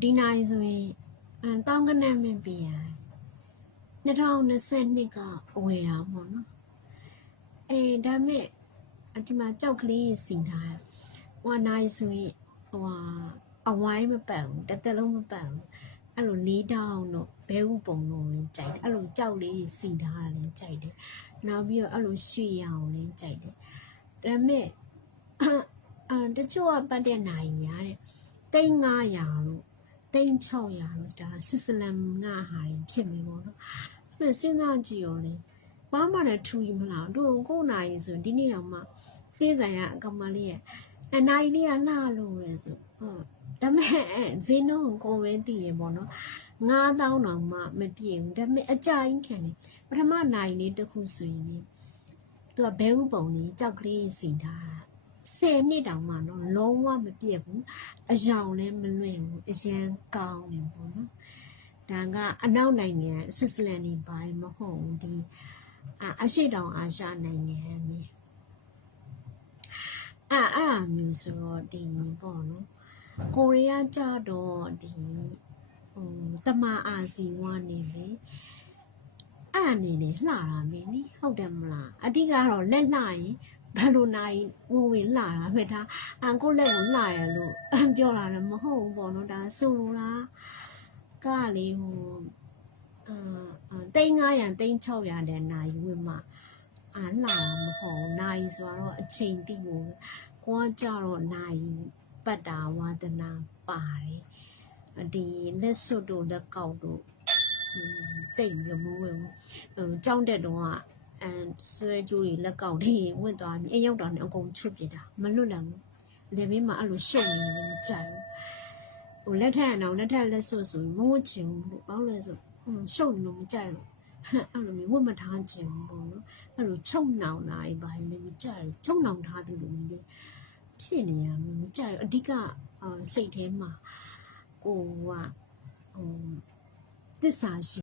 ဒီနိုင်ဆိုရင်တောင်းကနန်းမင်းပြရ2022ကအဝယ်တာပေါ့နော်ဒါမဲ့ဒီမှာကြောက်ကလေးစီထားဟိုနိုင်ဆိုရင်ဟိုအဝိုင်းမပတ်ဘူးတစ်သက်လုံးမပတ်ဘူးအဲ့လို၄တောင်းတော့ဘဲဥပုံလို့ကြိုက်တယ်အဲ့လိုကြောက်လေးစီထားတာလည်းကြိုက်တယ်နောက်ပြီးတော့အဲ့လိုရွှေရအောင်လည်းကြိုက်တယ်ဒါမဲ့တချို့ကပတ်တဲ့နိုင်ရတဲ့3,900လို့3,600လို့ဒါဆွစ်ဇာလန်ကဟာဖြစ်နေပေါ့နော်အဲ့စဉ်းစားကြည့်ရောလေဘာမှလည်းထူyiမလားတို့ကိုနိုင်ဆိုဒီနေ့တော့မှစေးဆိုင်ကအကောင်မလေးရဲ့အနိုင်လေးကလှလို့လေဆိုဒါမဲ့ဈေးနှုန်းကိုပဲသိရပေါ့နော်9,000တောင်မှမပြည့်ဘူးဒါမဲ့အကြိုင်ခံနေပထမနိုင်လေးတစ်ခုဆိုရင်သူကဘဲဥပုံလေးကြောက်ကလေးစီထားတာ10နှစ်တောင်မှတော့လုံးဝမပြည့်ဘူးအယောင်လည်းမလွင့်ဘူးအရန်ကောင်းနေပေါ့နော်ဒါကအနောက်နိုင်ငံဆွစ်ဇာလန်နေပါမဟုတ်ဘူးဒီအရှေ့တောင်အာရှနိုင်ငံမြေမျိုးဆိုတော့ဒီပေါ့နော်ကိုရီးယားကြတော့ဒီတမအာစီဝါနေလေအနေနဲ့လှတာမင်းနိဟုတ်တယ်မလားအတိကတော့လက်လှရင်ဘယ်လိုနိုင်ဝင်လှတာပဲဒါကိုလက်ကိုလှရလို့ပြောလာတယ်မဟုတ်ဘူးပေါ့နော်ဒါဆိုလိုတာကလေဟို3,900 3,600တဲ့နိုင်ဝင်မှလှတာမဟုတ်နိုင်ဆိုတော့အချိန်တိကိုကကြတော့နိုင်ပတ်တာဝါဒနာပါတယ်ဒီလက်စွပ်တို့လက်ကောက်တို့တိတ်မျိုးမဝင်ဘူးကြောင်းတက်တော့ဆွဲကြိုးတွေလက်ကောက်တွေဝင့်သွားပြီးအိမ်ရောက်တော့အကုန်ချွတ်ပြတာမလွတ်လပ်ဘူးလေမင်းမအဲ့လိုရှုပ်နေတယ်မကြိုက်ဘူးလက်ထက်အောင်လက်ထက်လက်စွပ်ဆိုမဝတ်ချင်ဘူးလို့ဘာလို့လဲဆိုရှုပ်နေလို့မကြိုက်ဘူးအဲ့လိုမျိုးဝတ်မထားချင်ဘူးပေါ့နော်အဲ့လိုချုံနှောင်တာအိမ်ပါလေမကြိုက်ဘူးချုံနှောင်ထားတယ်လို့လေဖြစ်နေရမကြိုက်ဘူးအဓိကစိတ်ထဲမှာကိုကသစ္စာရှိ